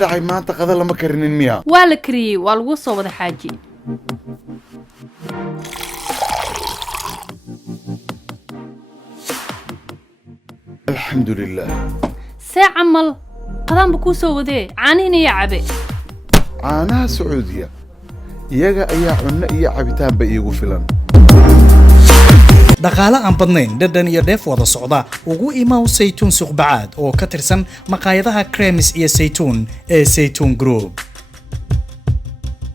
دعي ما أنت قذل لما كرنين مياه والكري والوصو وذا حاجي الحمد لله ساعة عمل قدام بكوسو وذي عانيني يا عبي عاناها سعودية يجا أي عنا أي عبتان بيجو فلان dhaqaale aan badnayn dhadhan iyo dheef wada socda ugu imaw saytuun suuq bacaad oo ka tirsan maqaayadaha Cremis iyo Saytuun ee Saytuun Group